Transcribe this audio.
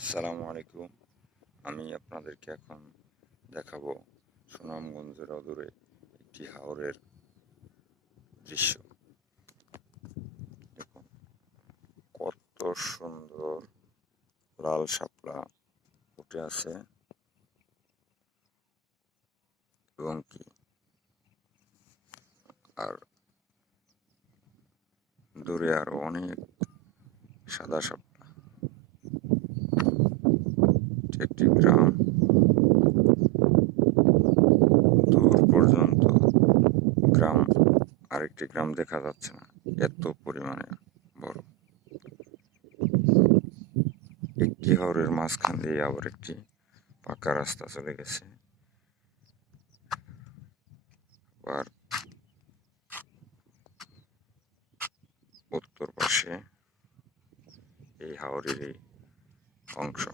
আসসালামু আলাইকুম। আমি আপনাদেরকে এখন দেখাবো সুনামগঞ্জের অদূরে একটি হাওরের দৃশ্য। দেখুন কত সুন্দর লাল শাপলা ফুটে আছে এবং কি আর দূরে আরো অনেক সাদা শাপলা। এটি একটি গ্রাম, দূর পর্যন্ত গ্রাম, আরেকটি গ্রাম দেখা যাচ্ছে না, এত পরিমাণে বড়। একটি হাওরের মাঝখান দিয়ে আবার একটি পাকা রাস্তা চলে গেছে। আর উত্তর পাশে এই হাওরেরই অংশ।